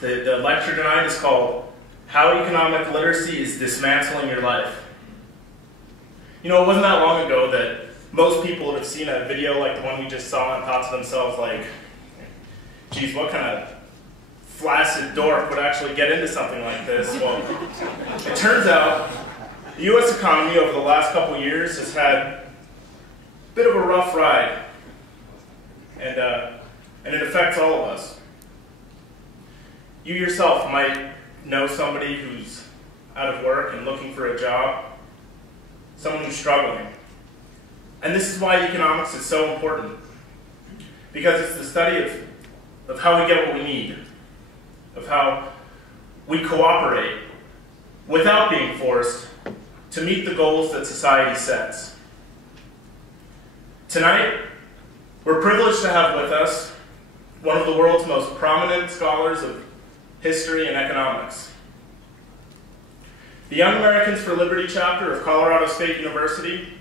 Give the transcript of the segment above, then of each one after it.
The lecture tonight is called How Economic Literacy is Dismantling Your Life. You know, it wasn't that long ago that most people would have seen a video like the one we just saw and thought to themselves like, geez, what kind of flaccid dork would actually get into something like this? Well, it turns out the U.S. economy over the last couple of years has had a bit of a rough ride, and it affects all of us. You yourself might know somebody who's out of work and looking for a job, someone who's struggling. And this is why economics is so important, because it's the study of how we get what we need, of how we cooperate without being forced to meet the goals that society sets. Tonight, we're privileged to have with us one of the world's most prominent scholars of history and economics. The Young Americans for Liberty chapter of Colorado State University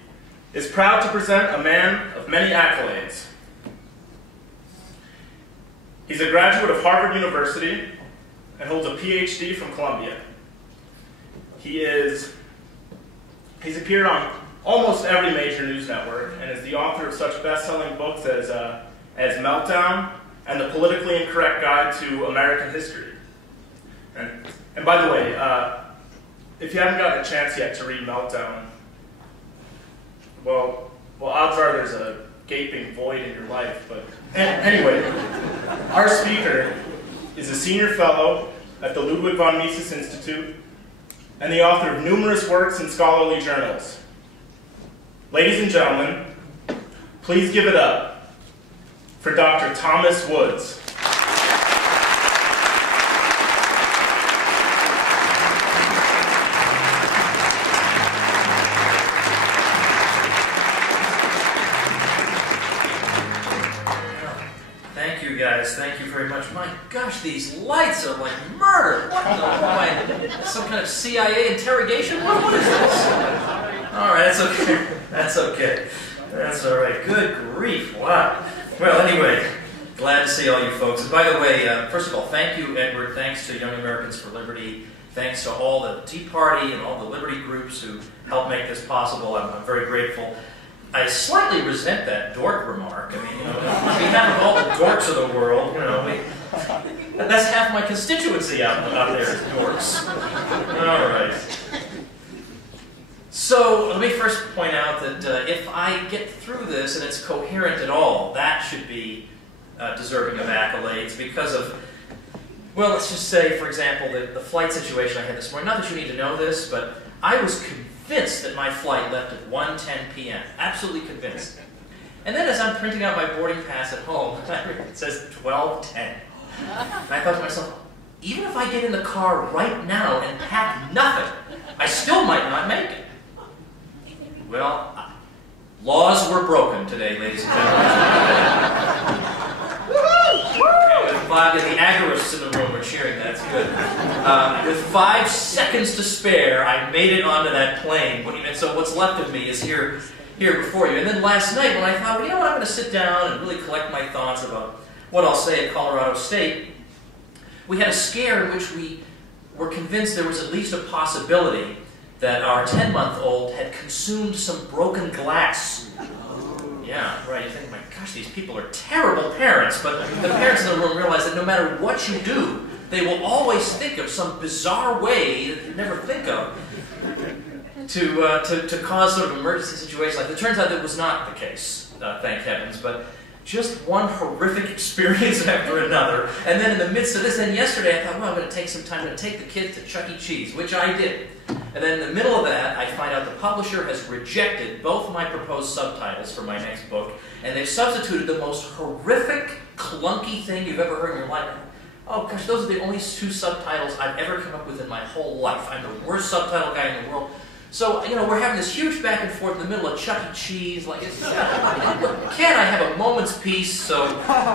is proud to present a man of many accolades. He's a graduate of Harvard University and holds a PhD from Columbia. He's appeared on almost every major news network and is the author of such best-selling books as Meltdown and The Politically Incorrect Guide to American History. And by the way, if you haven't gotten a chance yet to read Meltdown, well, odds are there's a gaping void in your life. But anyway, our speaker is a senior fellow at the Ludwig von Mises Institute and the author of numerous works in scholarly journals. Ladies and gentlemen, please give it up for Dr. Thomas Woods. Thank you very much. My gosh, these lights are like murder. What the, some kind of CIA interrogation? What is this? All right, that's okay. That's okay. That's all right. Good grief. Wow. Well, anyway, glad to see all you folks. And by the way, first of all, thank you, Edward. Thanks to Young Americans for Liberty. Thanks to all the Tea Party and all the Liberty groups who helped make this possible. I'm very grateful. I slightly resent that dork remark. I mean, you know, on behalf of all the dorks of the world, you know, that's half my constituency out there is dorks. All right. So let me first point out that if I get through this and it's coherent at all, that should be deserving of accolades because of, well, let's just say, for example, the flight situation I had this morning. Not that you need to know this, but I was convinced that my flight left at 1:10 p.m. Absolutely convinced. And then as I'm printing out my boarding pass at home, it says 12:10. And I thought to myself, even if I get in the car right now and pack nothing, I still might not make it. Well, laws were broken today, ladies and gentlemen. The agorists in the room are cheering. That's good. With 5 seconds to spare, I made it onto that plane. And so what's left of me is here before you. And then last night, when I thought, well, you know what, I'm going to sit down and really collect my thoughts about what I'll say at Colorado State, we had a scare in which we were convinced there was at least a possibility that our 10-month-old had consumed some broken glass. Yeah, right. You think, my gosh, these people are terrible parents. But the parents in the room realize that no matter what you do, they will always think of some bizarre way that you never think of to cause sort of emergency situations like that. It turns out that was not the case, thank heavens. But just one horrific experience after another. And then in the midst of this, then yesterday I thought, well, I'm going to take some time. I'm going to take the kids to Chuck E. Cheese, which I did. And then in the middle of that, I find out the publisher has rejected both my proposed subtitles for my next book, and they've substituted the most horrific, clunky thing you've ever heard in your life. Oh gosh, those are the only 2 subtitles I've ever come up with in my whole life. I'm the worst subtitle guy in the world. So, you know, we're having this huge back and forth in the middle of Chuck E. Cheese. Like, can't I have a moment's peace? So,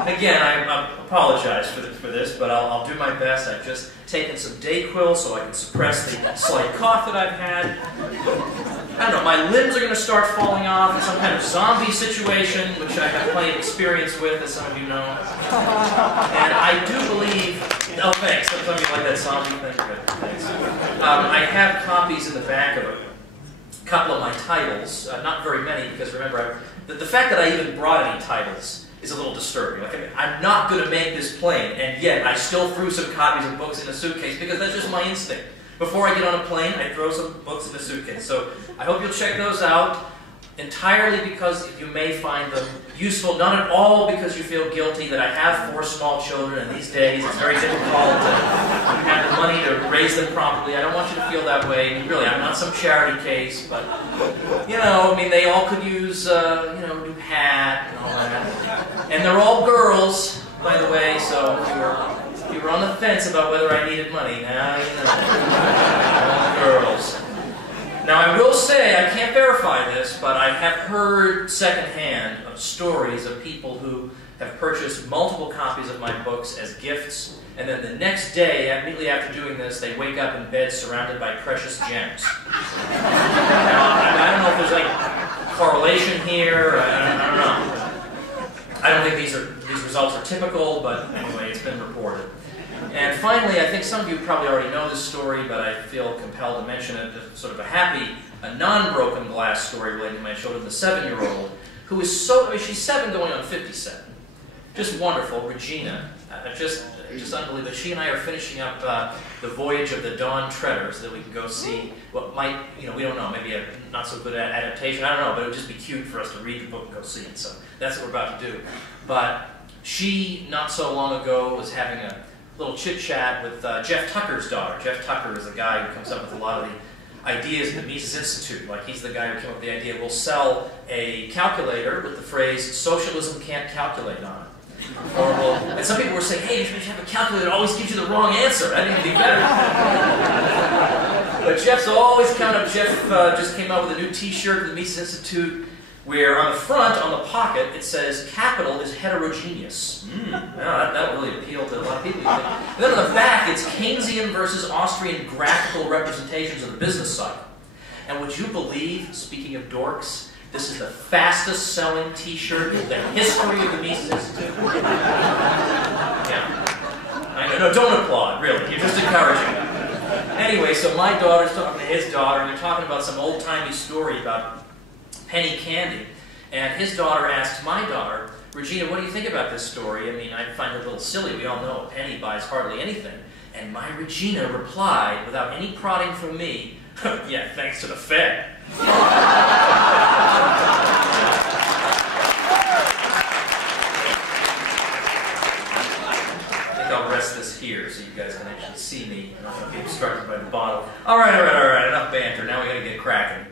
again, I apologize for this, but I'll do my best. I've just taken some Dayquil so I can suppress the slight cough that I've had. I don't know, my limbs are going to start falling off in some kind of zombie situation, which I have plenty of experience with, as some of you know. And I do believe... Oh, thanks. that zombie thing? Good, thanks. I have copies in the back of a couple of my titles. Not very many, because remember, the fact that I even brought any titles is a little disturbing. Like, I mean, I'm not going to make this plain, and yet I still threw some copies of books in a suitcase because that's just my instinct. Before I get on a plane, I throw some books in a suitcase. So I hope you'll check those out, entirely because you may find them useful, not at all because you feel guilty that I have 4 small children, and these days it's very difficult to have the money to raise them properly. I don't want you to feel that way. I mean, really, I'm not some charity case, but, you know, I mean, they all could use, a new hat and all that. And they're all girls, by the way, so if you were on the fence about whether I needed money, now you know. All girls. Now, I will say, I can't verify this, but I have heard secondhand of stories of people who have purchased multiple copies of my books as gifts, and then the next day, immediately after doing this, they wake up in bed surrounded by precious gems. Now, I don't know if there's like correlation here, I don't know. I don't think these results are typical, but anyway, it's been reported. And finally, I think some of you probably already know this story, but I feel compelled to mention it. Sort of a non-broken glass story related to my children. The 7-year-old, who is she's 7 going on 57. Just wonderful. Regina, just unbelievable. She and I are finishing up the voyage of the Dawn Treader so that we can go see what might, we don't know, maybe a not so good adaptation. I don't know, but it would just be cute for us to read the book and go see it. So that's what we're about to do. But she, not so long ago, was having a little chit-chat with Jeff Tucker's daughter. Jeff Tucker is the guy who comes up with a lot of the ideas in the Mises Institute. Like, he's the guy who came up with the idea, we'll sell a calculator with the phrase, socialism can't calculate on it. And some people were saying, hey, you should have a calculator that always gives you the wrong answer. That would be better. But Jeff's always coming up. Jeff just came out with a new t-shirt at the Mises Institute, where on the front, on the pocket, it says, capital is heterogeneous. That will really appeal to a lot of people. And then on the back, it's Keynesian versus Austrian graphical representations of the business cycle. And would you believe, speaking of dorks, this is the fastest selling t-shirt in the history of the Mises Institute? Yeah. I know, no, don't applaud, really. You're just encouraging them. Anyway, so my daughter's talking to his daughter, and they're talking about some old-timey story about penny candy. And his daughter asks my daughter, Regina, what do you think about this story? I mean, I find it a little silly. We all know a penny buys hardly anything. And my Regina replied, without any prodding from me, yeah, thanks to the Fed. I think I'll rest this here so you guys can actually see me. I'm not going to be distracted by the bottle. All right, enough banter. Now we got to get cracking.